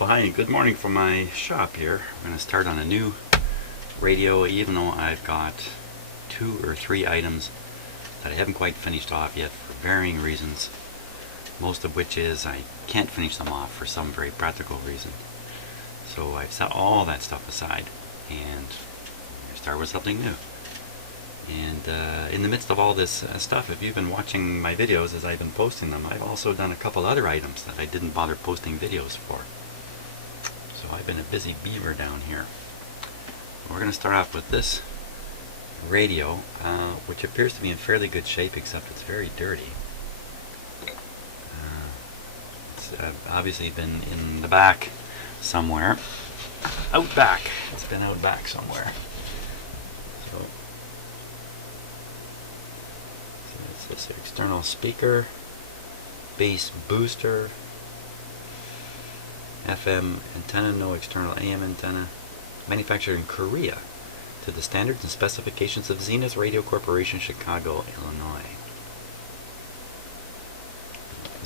Well, hi, good morning from my shop here. I'm going to start on a new radio, even though I've got 2 or 3 items that I haven't quite finished off yet for varying reasons, most of which is I can't finish them off for some very practical reason. So I've set all that stuff aside and start with something new. And in the midst of all this stuff, if you've been watching my videos as I've been posting them, I've also done a couple other items that I didn't bother posting videos for. So I've been a busy beaver down here. We're going to start off with this radio, which appears to be in fairly good shape, except it's very dirty. It's obviously been in the back somewhere. Out back. It's been out back somewhere. So it's this external speaker, bass booster, FM antenna, no external AM antenna, manufactured in Korea to the standards and specifications of Zenith Radio Corporation, Chicago, Illinois.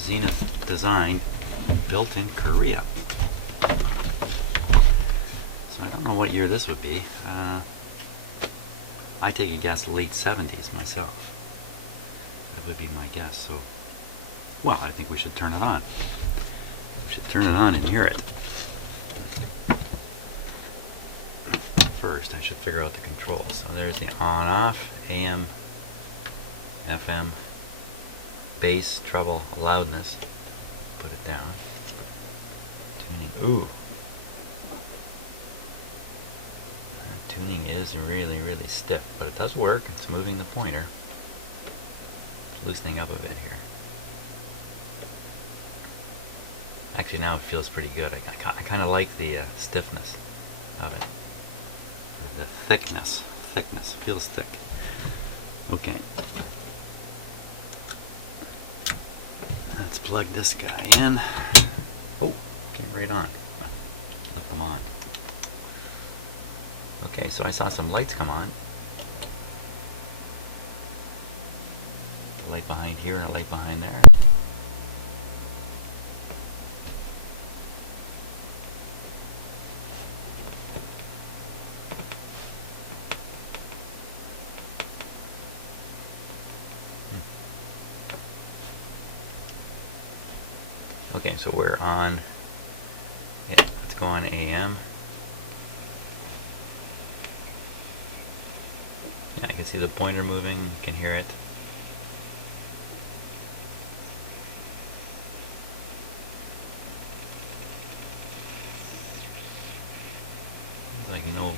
Zenith designed, built in Korea. So I don't know what year this would be. I take a guess late 70s myself. That would be my guess. So, well, I think we should turn it on. We should turn it on and hear it. First, I should figure out the controls. So there's the on-off, AM, FM, bass, treble, loudness. Put it down. Tuning. Ooh. Tuning is really, really stiff, but it does work. It's moving the pointer. It's loosening up a bit here. Actually, now it feels pretty good. I kind of like the stiffness of it. The thickness. Feels thick. Okay. Let's plug this guy in. Oh, came right on. Flip them on. Okay, so I saw some lights come on. A light behind here and a light behind there. Okay, so we're on. Yeah, let's go on AM. Yeah, I can see the pointer moving. You can hear it. Like no.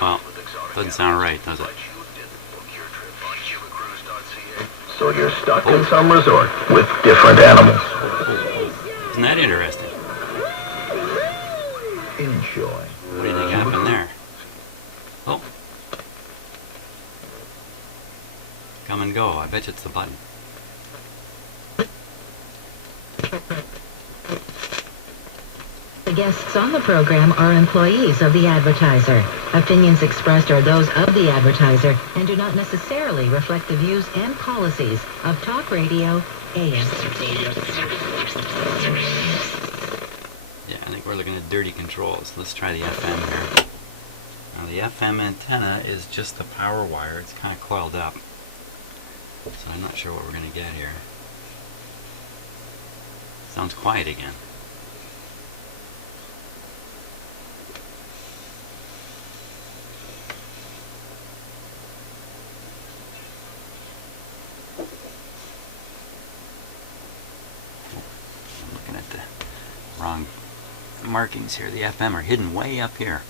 Well, doesn't sound right, does it? So you're stuck in some resort with different animals. Isn't that interesting? Enjoy. What do you think happened there? Oh. Come and go. I bet you it's the button. The guests on the program are employees of the advertiser. Opinions expressed are those of the advertiser and do not necessarily reflect the views and policies of Talk Radio AM. Yeah, I think we're looking at dirty controls. Let's try the FM here. Now the FM antenna is just the power wire. It's kind of coiled up. So I'm not sure what we're going to get here. Sounds quiet again. I'm looking at the wrong markings here. The FM are hidden way up here.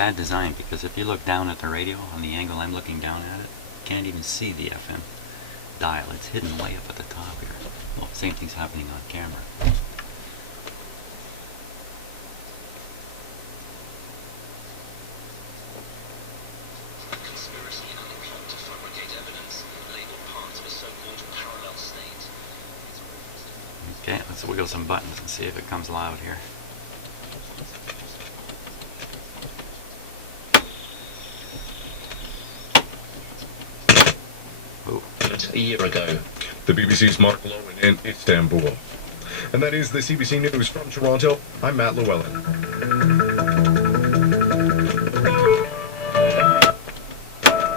bad design, because if you look down at the radio on the angle I'm looking down at it, you can't even see the FM dial. It's hidden way up at the top here. Well, same thing's happening on camera. Okay, let's wiggle some buttons and see if it comes loud here. Oh. A year ago, the BBC's Mark Lowen in Istanbul. And that is the CBC News from Toronto. I'm Matt Llewellyn.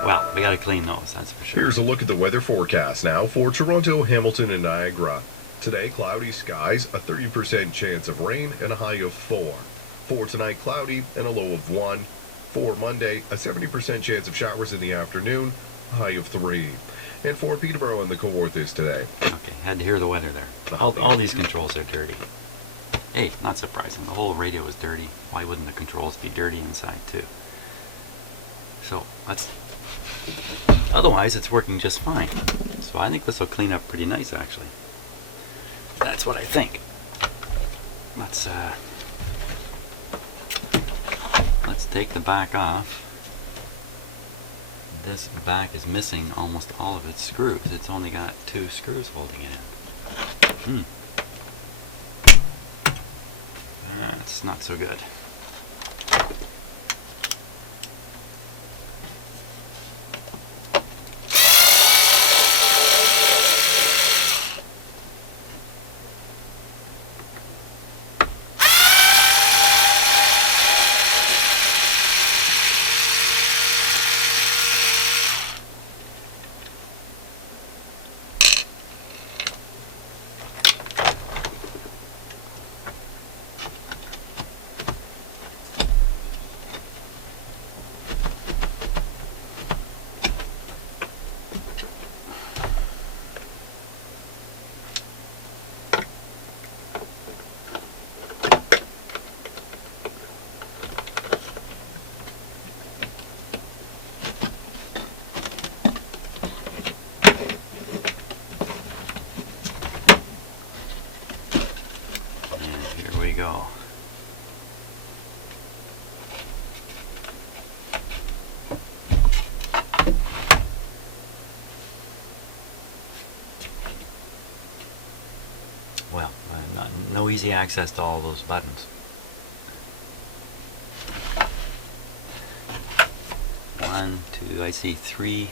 Well, we gotta clean those, that's for sure. Here's a look at the weather forecast now for Toronto, Hamilton, and Niagara. Today, cloudy skies, a 30% chance of rain, and a high of 4. For tonight, cloudy and a low of 1. For Monday, a 70% chance of showers in the afternoon, a high of 3. And for Peterborough and the Kawarthas today. Okay, had to hear the weather there. All these controls are dirty. Hey, not surprising. The whole radio is dirty. Why wouldn't the controls be dirty inside too? So let's. Otherwise, it's working just fine. So I think this will clean up pretty nice, actually. That's what I think. Let's take the back off. This back is missing almost all of its screws. It's only got 2 screws holding it in. That's not so good. Go. Well, no easy access to all those buttons. 1, 2, I see 3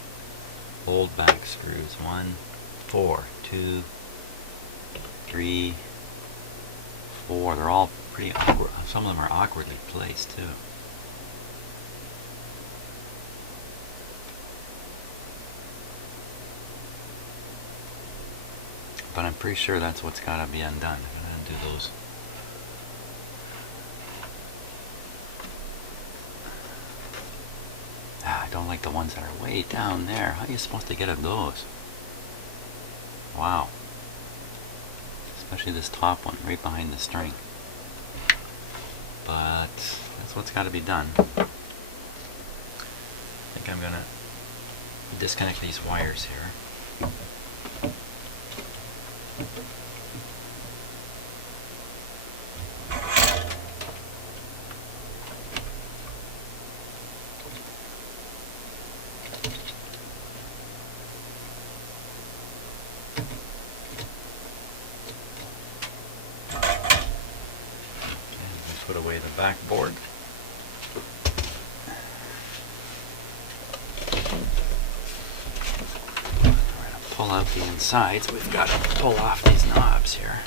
old back screws. 1, 4, 2, 3, 4. They're all pretty awkward. Some of them are awkwardly placed too. But I'm pretty sure that's what's got to be undone. I'm going to undo those. I don't like the ones that are way down there. How are you supposed to get at those? Wow. Especially this top one, right behind the string. But that's what's got to be done. I think I'm going to disconnect these wires here. Put away the backboard. We're going to pull out the insides. We've got to pull off these knobs here.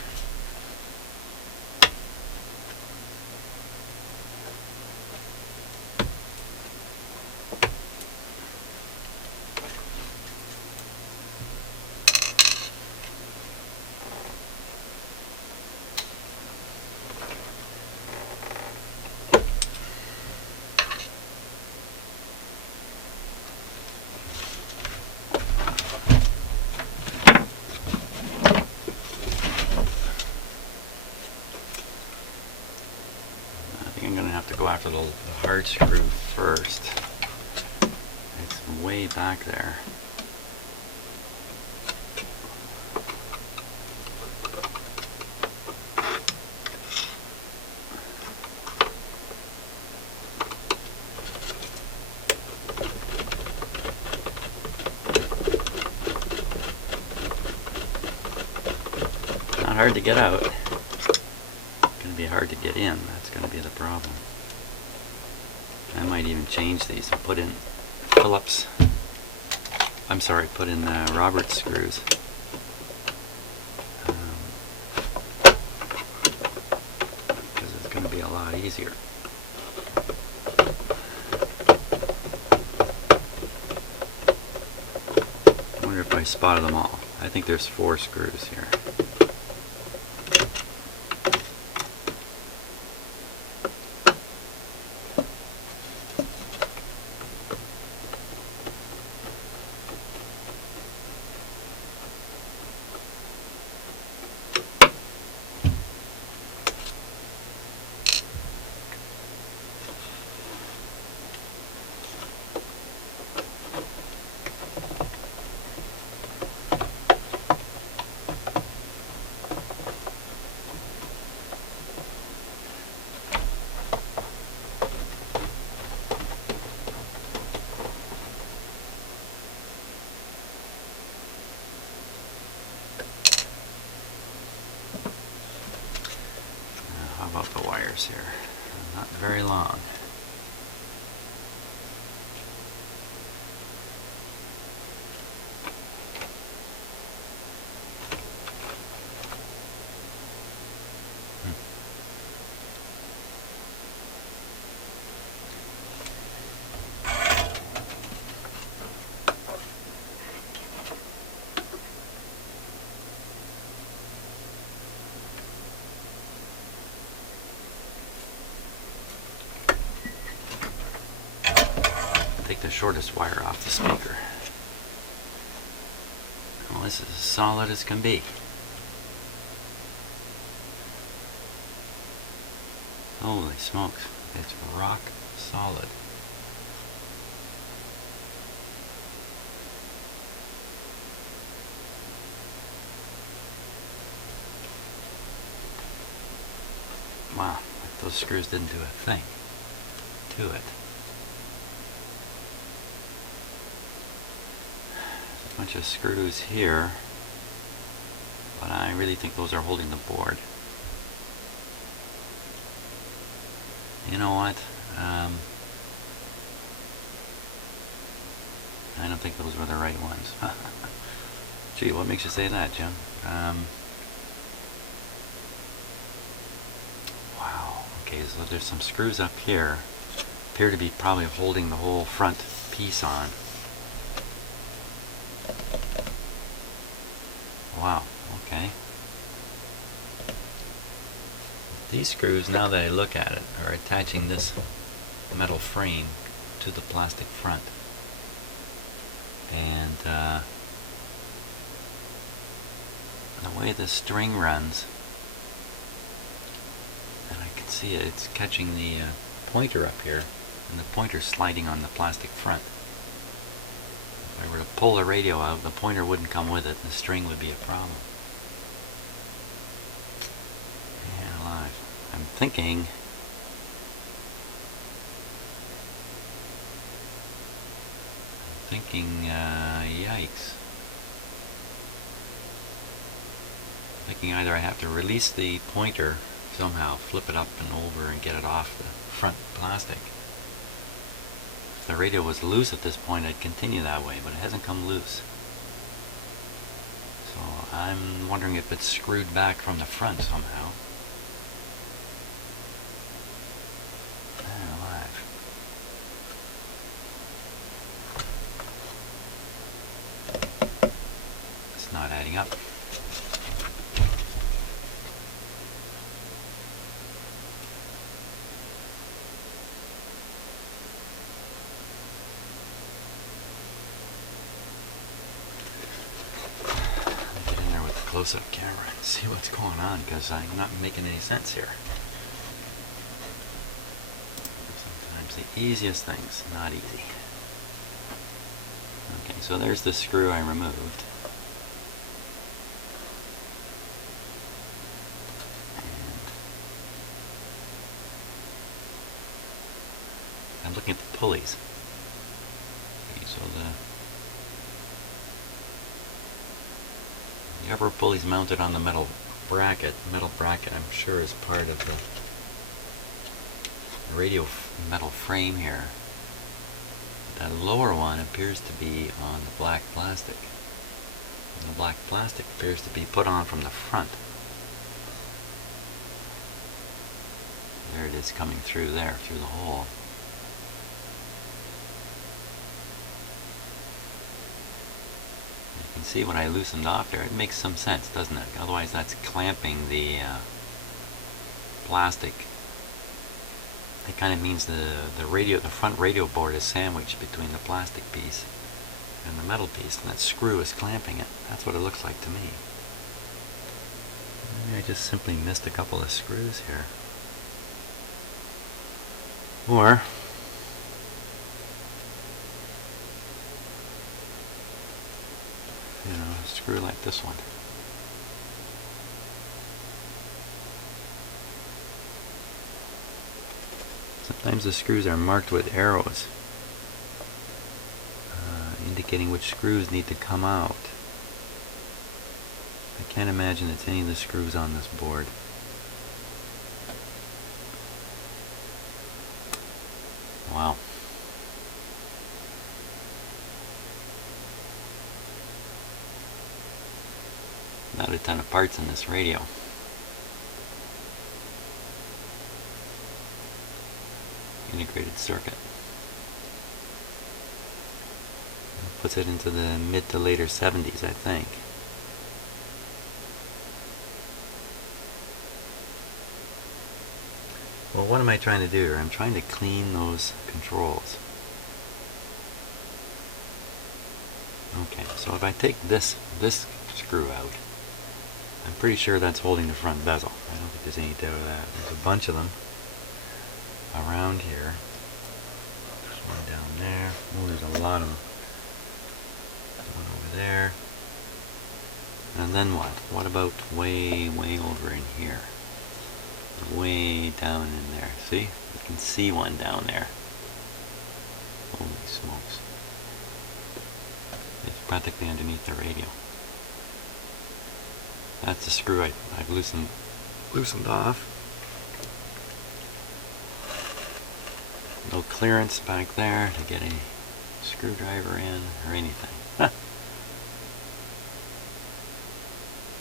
I'm going to have to go after the hard hard screw first. It's way back there. Not hard to get out. It's going to be hard to get in. That's going to be the problem. I might even change these and put in Phillips. I'm sorry, put in Roberts screws. Because it's going to be a lot easier. I wonder if I spotted them all. I think there's 4 screws here. How about the wires here? Not very long. Take the shortest wire off the speaker. Well, this is as solid as can be. Holy smokes, it's rock solid. Wow, those screws didn't do a thing to it. Bunch of screws here, but I really think those are holding the board. You know what? I don't think those were the right ones. Gee, what makes you say that, Jim? Wow. Okay, so there's some screws up here. Appear to be probably holding the whole front piece on. Wow, okay. These screws, now that I look at it, are attaching this metal frame to the plastic front. And the way the string runs, and I can see it, it's catching the pointer up here, and the pointer's sliding on the plastic front. If I were to pull the radio out, the pointer wouldn't come with it, and the string would be a problem. Man alive. I'm thinking yikes. I'm thinking either I have to release the pointer somehow, flip it up and over and get it off the front plastic. If the radio was loose at this point, I'd continue that way, but it hasn't come loose. So I'm wondering if it's screwed back from the front somehow. Man alive. It's not adding up. Close-up camera and see what's going on, because I'm not making any sense here. Sometimes the easiest things, not easy. Okay, so there's the screw I removed. And I'm looking at the pulleys. Okay, so the upper pulley's mounted on the metal bracket. Metal bracket, I'm sure, is part of the radio metal frame here. That lower one appears to be on the black plastic. And the black plastic appears to be put on from the front. There it is, coming through there, through the hole. You can see what I loosened off there. It makes some sense, doesn't it? Otherwise that's clamping the plastic. It kind of means the front radio board is sandwiched between the plastic piece and the metal piece, and that screw is clamping it. That's what it looks like to me. Maybe I just simply missed a couple of screws here. Or a screw like this one. Sometimes the screws are marked with arrows, indicating which screws need to come out. I can't imagine it's any of the screws on this board. Wow. Not a ton of parts in this radio. Integrated circuit. Puts it into the mid to later 70s, I think. Well, what am I trying to do here? I'm trying to clean those controls. Okay, so if I take this screw out, I'm pretty sure that's holding the front bezel. I don't think there's any doubt of that. There's a bunch of them around here. There's one down there. Oh, there's a lot of them. One over there. And then what? What about way over in here? Way down in there. See? You can see one down there. Holy smokes. It's practically underneath the radio. That's the screw I've loosened off. No clearance back there to get a screwdriver in or anything.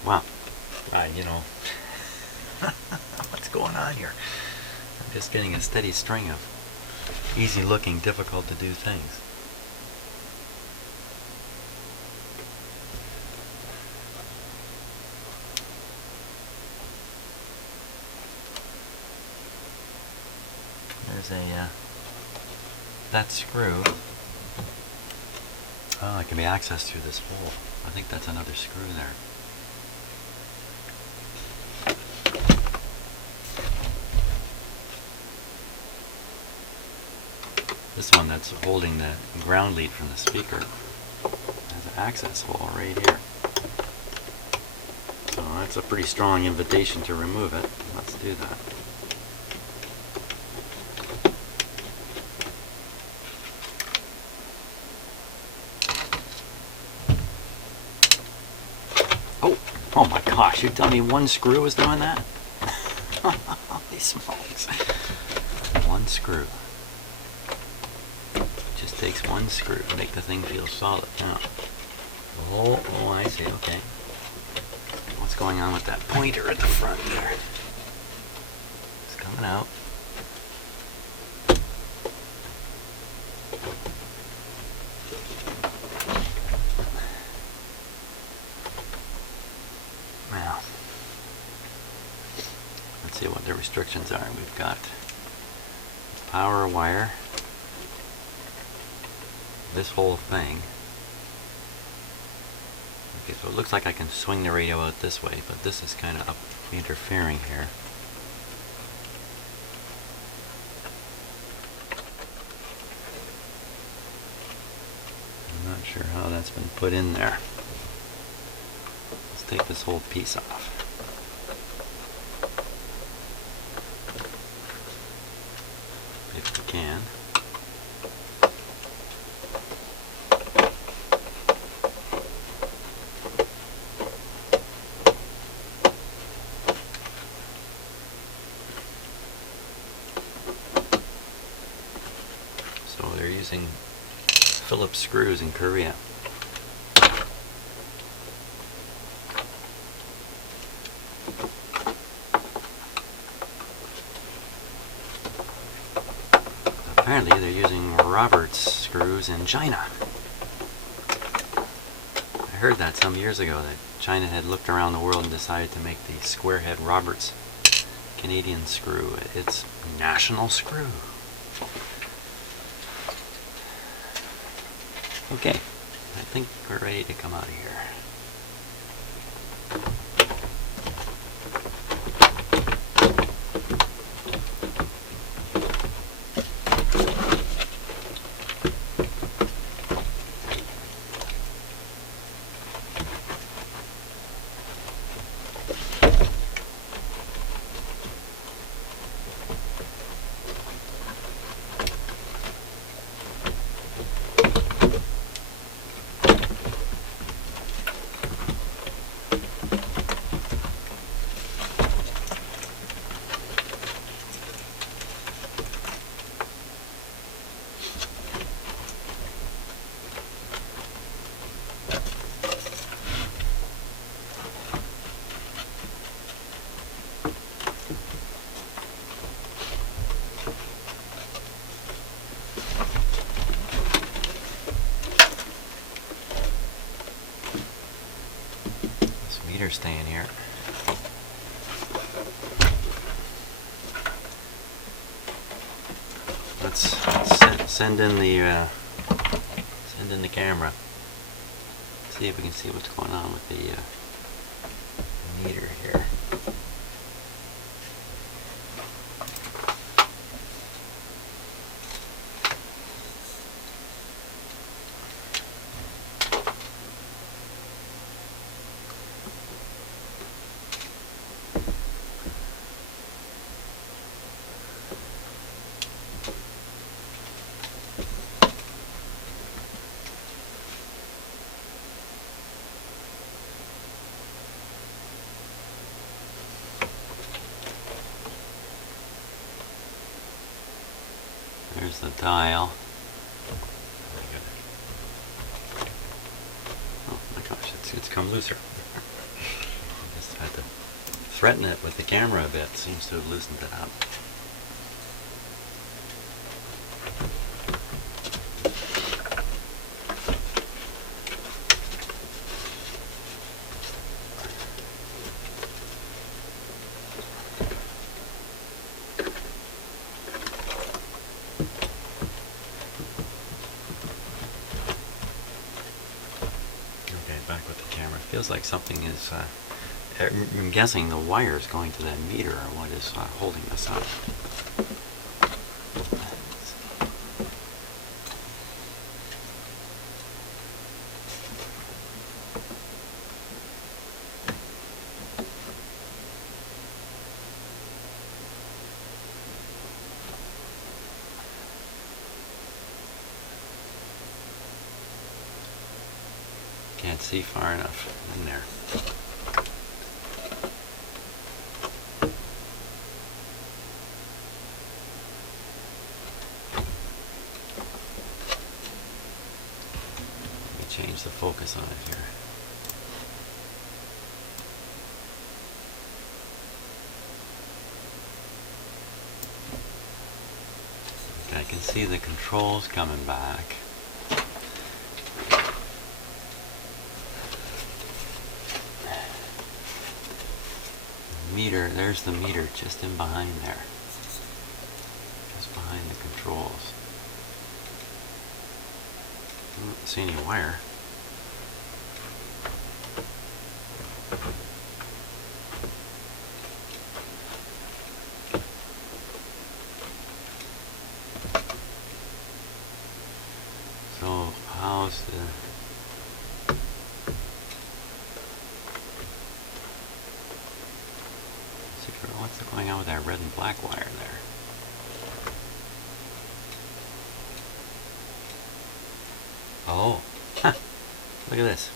Wow. What's going on here? I'm just getting a steady string of easy looking, difficult to do things. There's that screw. Oh, it can be accessed through this hole. I think that's another screw there. This one that's holding the ground lead from the speaker has an access hole right here. So that's a pretty strong invitation to remove it. Let's do that. Oh my gosh, you tell me one screw is doing that? Holy smokes. One screw. Just takes one screw to make the thing feel solid. Now, oh, I see, okay. What's going on with that pointer at the front there? It's coming out. Now, let's see what the restrictions are. We've got power wire. This whole thing. Okay, so it looks like I can swing the radio out this way, but this is kind of up interfering here. I'm not sure how that's been put in there. Let's take this whole piece off. If we can. So they're using Phillips screws in Korea. Apparently they're using Roberts screws in China. I heard that some years ago, that China had looked around the world and decided to make the square head Roberts Canadian screw its national screw. Okay, I think we're ready to come out of here. Staying here. Let's send in the camera. See if we can see what's going on with the meter here. There's the dial. Oh my gosh, it's come looser. Just had to threaten it with the camera a bit. Seems to have loosened it up. Back with the camera. Feels like something is, I'm guessing the wire is going to that meter or what is holding this up. Can't see far enough in there. Let me change the focus on it here. Okay, I can see the controls coming back. Meter, there's the meter just in behind there. Just behind the controls. I don't see any wire. So how's the... What's going on with that red and black wire there? Oh, look at this.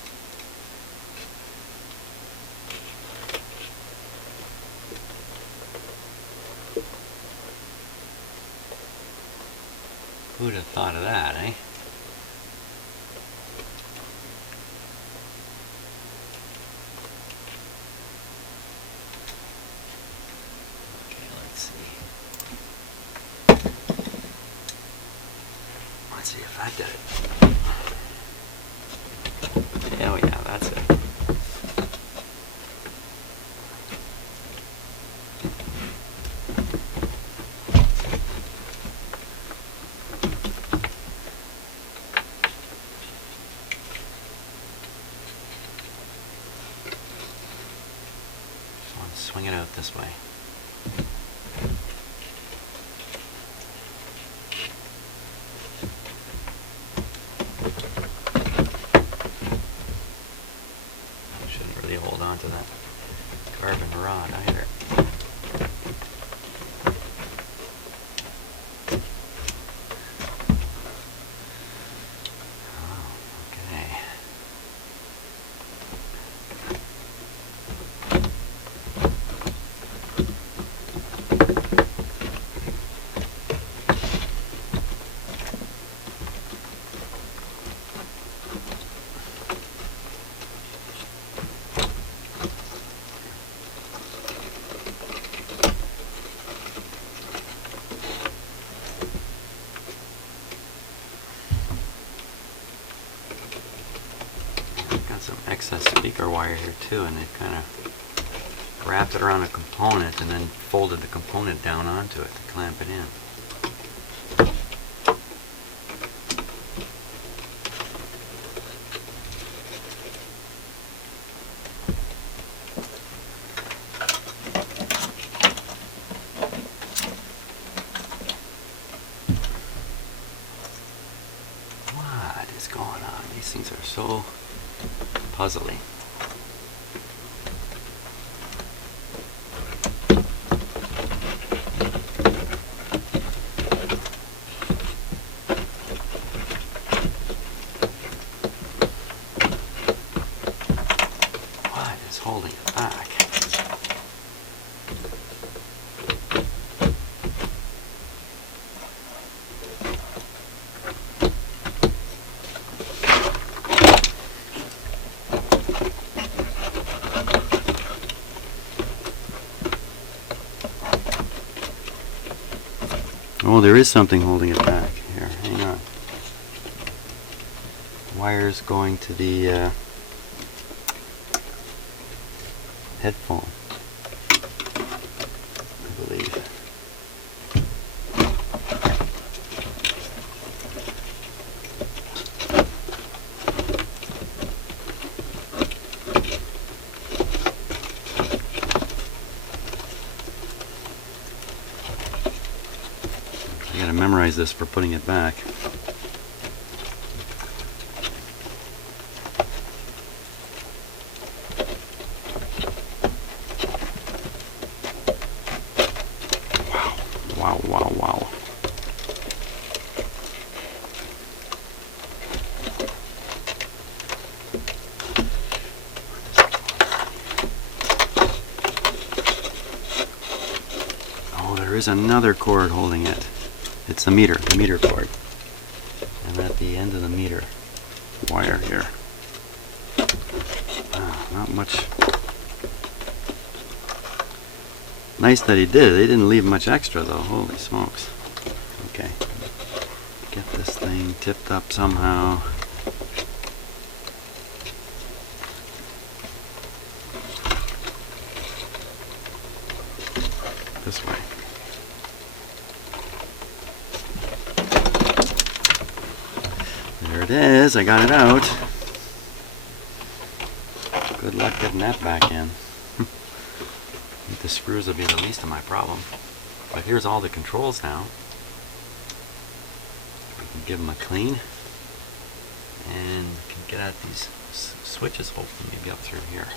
Who'd have thought of that, eh? Okay, let's see. Let's see if that did it. Oh yeah, that's it. Swing it out this way. Shouldn't really hold on to that carbon rod either. Oh, okay. Got some excess speaker wire here too, and they've kind of wrapped it around a component and then folded the component down onto it to clamp it in. What is going on? These things are so puzzly. What is holding it back? Oh, there is something holding it back. Here, hang on. Wires going to the headphone, I believe. I gotta memorize this for putting it back. Wow, wow, wow. Oh, there is another cord holding it. It's the meter cord. And at the end of the meter wire here. Not much. Nice that he did. They didn't leave much extra though. Holy smokes. Okay. Get this thing tipped up somehow. This way. There it is. I got it out. Good luck getting that back in. I think the screws will be the least of my problem. But here's all the controls now. We can give them a clean. and can get at these switches hopefully maybe up through here.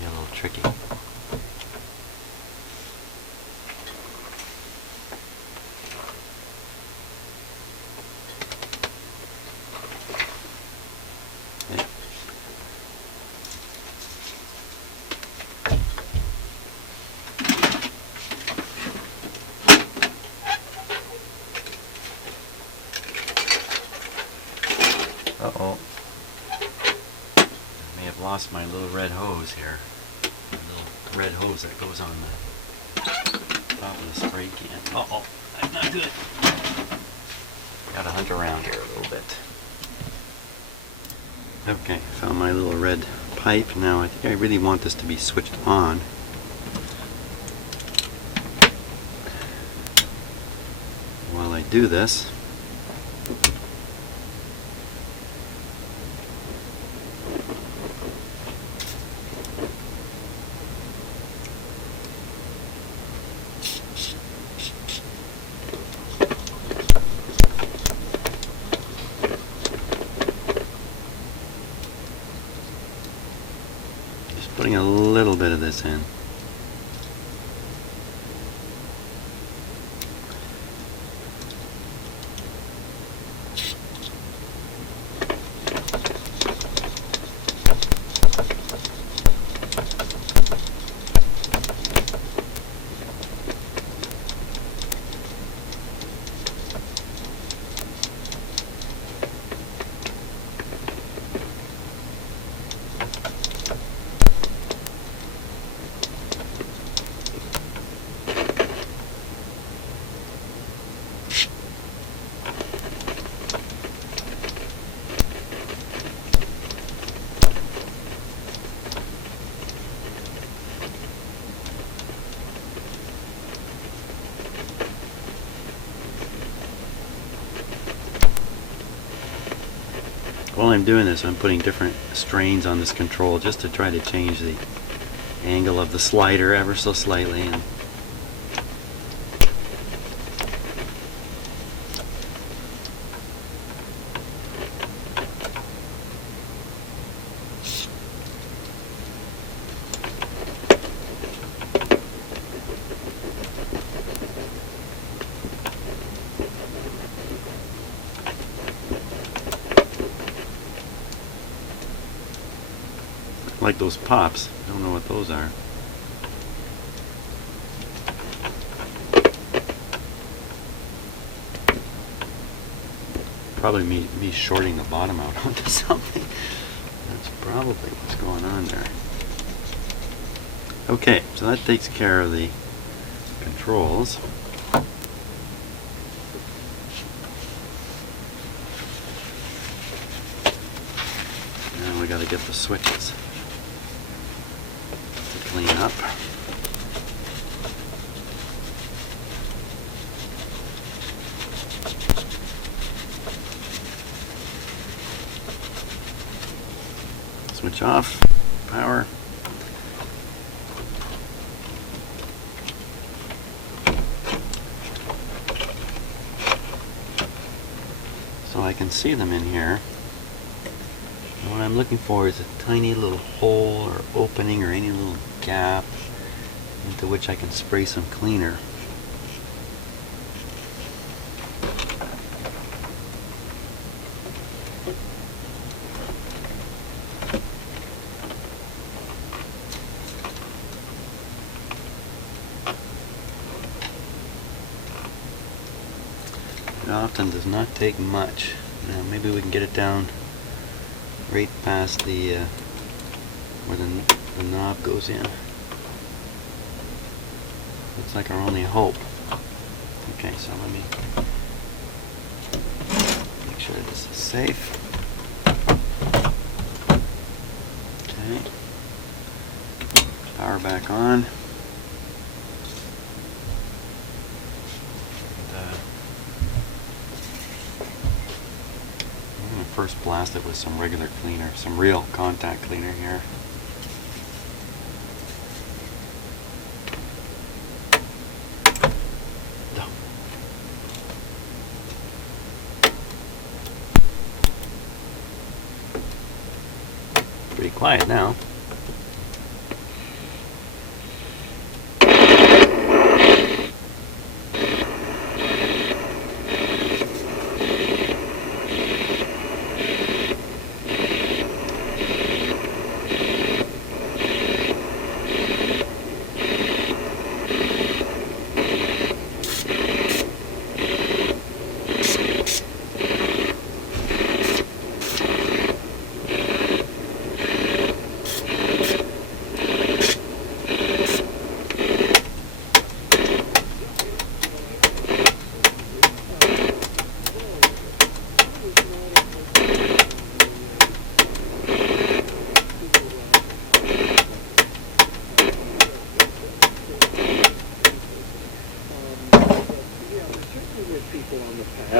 Be a little tricky. Yeah. Uh-oh. I may have lost my little red hose here. My little red hose that goes on the top of the spray can. Uh-oh, that's not good. Gotta hunt around here a little bit. Okay, found my little red pipe. Now I think I really want this to be switched on. While I do this, putting a little bit of this in. While I'm doing this, I'm putting different strains on this control just to try to change the angle of the slider ever so slightly. And like those pops. I don't know what those are. Probably me shorting the bottom out onto something. That's probably what's going on there. Okay, so that takes care of the controls. Now we got to get the switches to clean up. Switch off, power. So I can see them in here. And what I'm looking for is a tiny little hole or opening or any little gap into which I can spray some cleaner. It often does not take much. Now maybe we can get it down right past the where the knob goes in. Looks like our only hope. Okay, so let me make sure this is safe. Okay, power back on. First blast it with some regular cleaner, some real contact cleaner here. quiet now.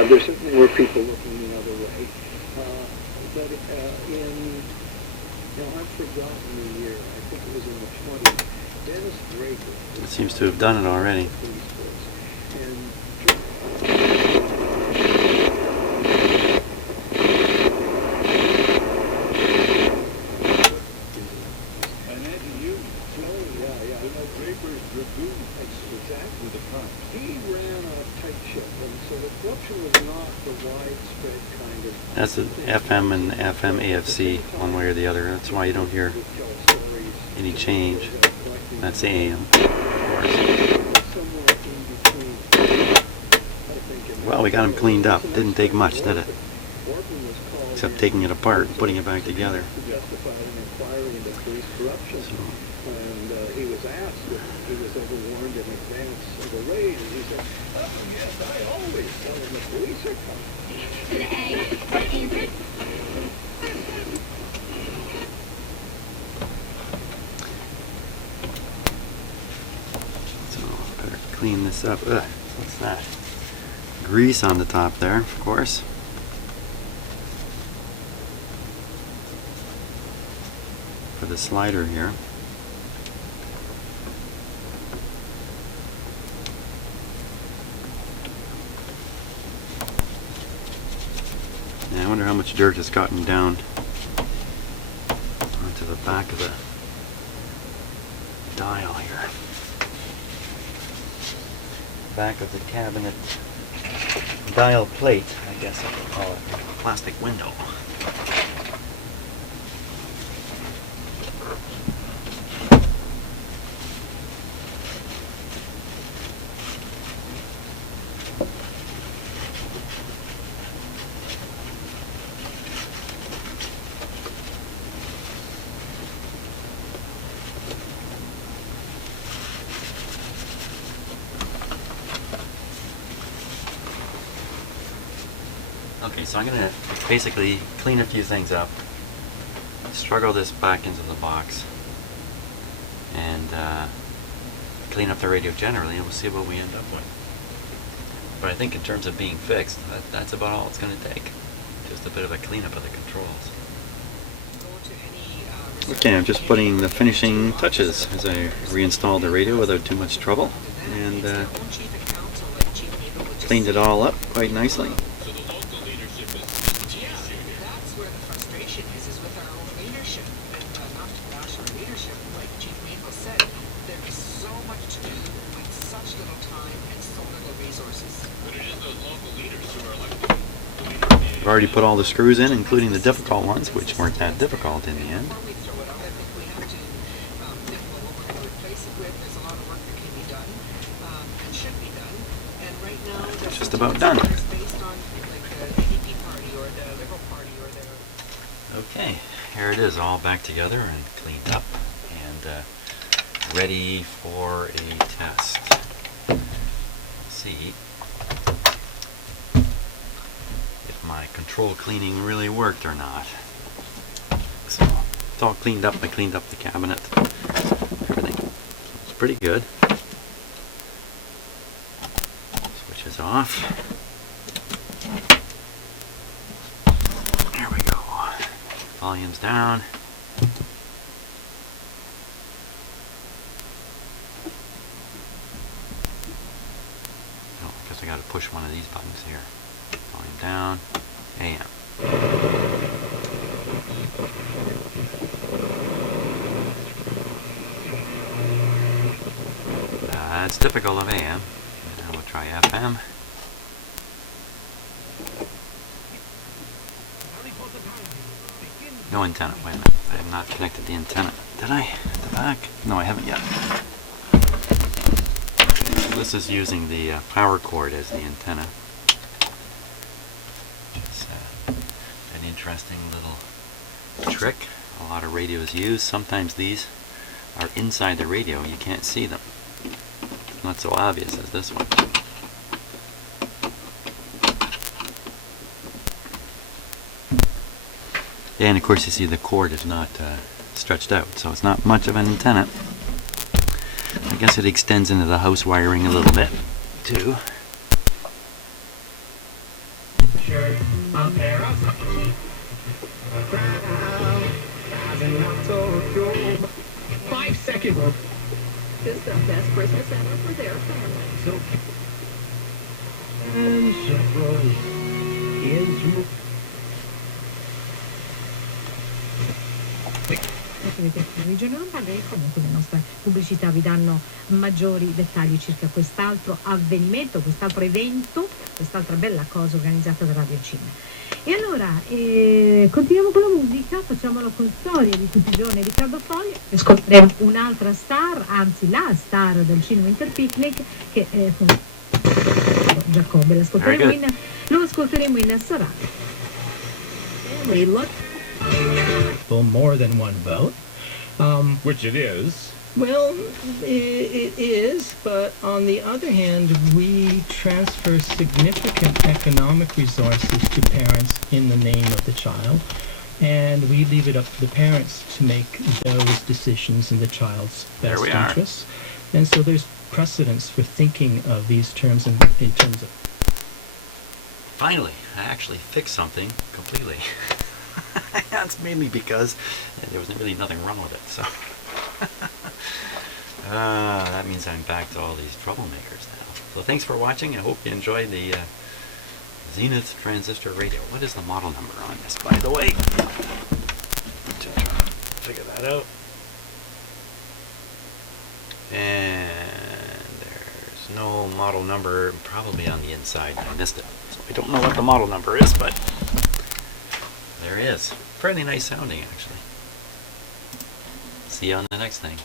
There certainly were people looking the other way. But I've forgotten the year. I think it was in the 20s. Dennis Draper. It seems to have done it already. Exactly the front. He ran a tight ship, and so the corruption was not the widespread kind of... That's an FM and FM AFC, one way or the other. That's why you don't hear any change. That's AM, of course. Well, we got him cleaned up. Didn't take much, did it? Except taking it apart and putting it back together. And he was asked if he was ever warned in advance of a raid, and he said, "Oh yes, I always tell him the police are coming." So better clean this up. Ugh, what's that? Grease on the top there, of course. For the slider here. Yeah, I wonder how much dirt has gotten down onto the back of the dial here. Back of the cabinet dial plate, I guess I could call it. Plastic window. Okay, so I'm going to basically clean a few things up, struggle this back into the box, and clean up the radio generally, and we'll see what we end up with. But I think in terms of being fixed, that's about all it's going to take. Just a bit of a cleanup of the controls. Okay, I'm just putting the finishing touches as I reinstalled the radio without too much trouble, and cleaned it all up quite nicely. I've already put all the screws in, including the difficult ones, which weren't that difficult in the end. It's just about done. Okay, here it is, all back together and cleaned up and ready for a test. Let's see if my control cleaning really worked or not. So it's all cleaned up. I cleaned up the cabinet. Everything looks pretty good. Switch is off. There we go. Volume's down. Oh, I guess I gotta push one of these buttons here. Volume down. AM. That's typical of AM. Now we'll try FM. No antenna. Wait a minute. I have not connected the antenna. Did I? At the back? No, I haven't yet. So this is using the power cord as the antenna. It's an interesting little trick a lot of radios use. Sometimes these are inside the radio. You can't see them. It's not so obvious as this one. Yeah, and of course you see the cord is not stretched out, so it's not much of an antenna. I guess it extends into the house wiring a little bit, too. Is the best Christmas ever for their family. Vedete, il giorno lontano e comunque le nostre pubblicità vi danno maggiori dettagli circa quest'altro avvenimento, quest'altro evento, quest'altra bella cosa organizzata da Radio Cine. E allora, continuiamo con la musica, facciamolo con storie di tutti i giorni. Riccardo Fogli, ascolteremo un'altra star, anzi la star del Cinema Interpicnic, che è Giacobbe, lo ascolteremo in Sarà. More than one vote. Which it is. Well, it is, but on the other hand, we transfer significant economic resources to parents in the name of the child, and we leave it up to the parents to make those decisions in the child's best interests. And so there's precedence for thinking of these terms in terms of... Finally, I actually fixed something completely. That's mainly because there was really nothing wrong with it, so... that means I'm back to all these troublemakers now. So thanks for watching. I hope you enjoyed the Zenith Transistor radio. What is the model number on this, by the way? To try to figure that out. And there's no model number, probably on the inside. I missed it, so I don't know what the model number is, but there it is. Fairly nice sounding, actually. See you on the next thing.